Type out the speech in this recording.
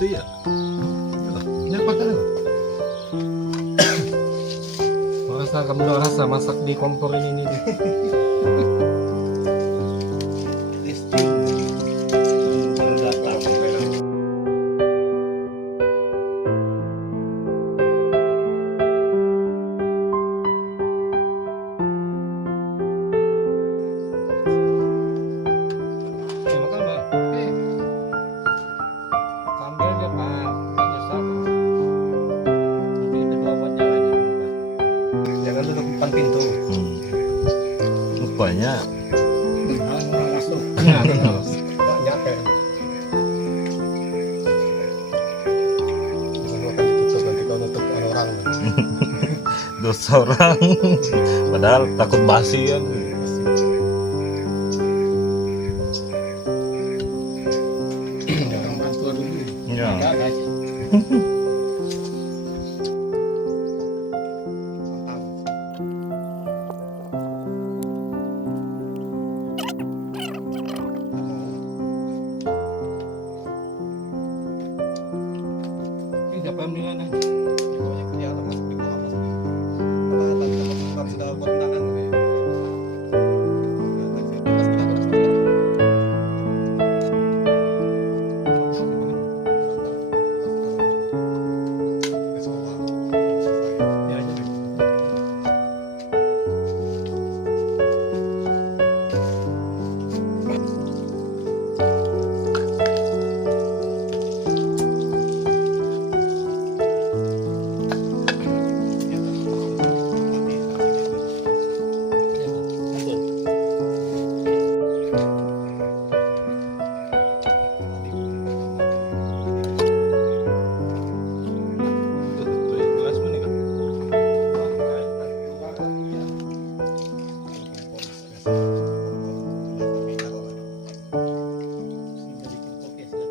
itu ya. Ini apa kan? Rasa kamu udah rasa masak di kompor ini nih. Testing. pokoknya langsung banyak kan. Makan ditutup nanti kau nutup orang. dosa orang. Padahal takut basi kan. orang bantu dulu. Ya. Enggak aja. Ini siapa yang beli nih? Pokoknya kelihatan masuk di kolam masuk. Padahal tadi kita masuk sudah buat undangan gitu ya. Kelihatan sih. Bebas kita bebas kita. Ya aja deh. Gelas mana kan? Kita bikin podcast ya.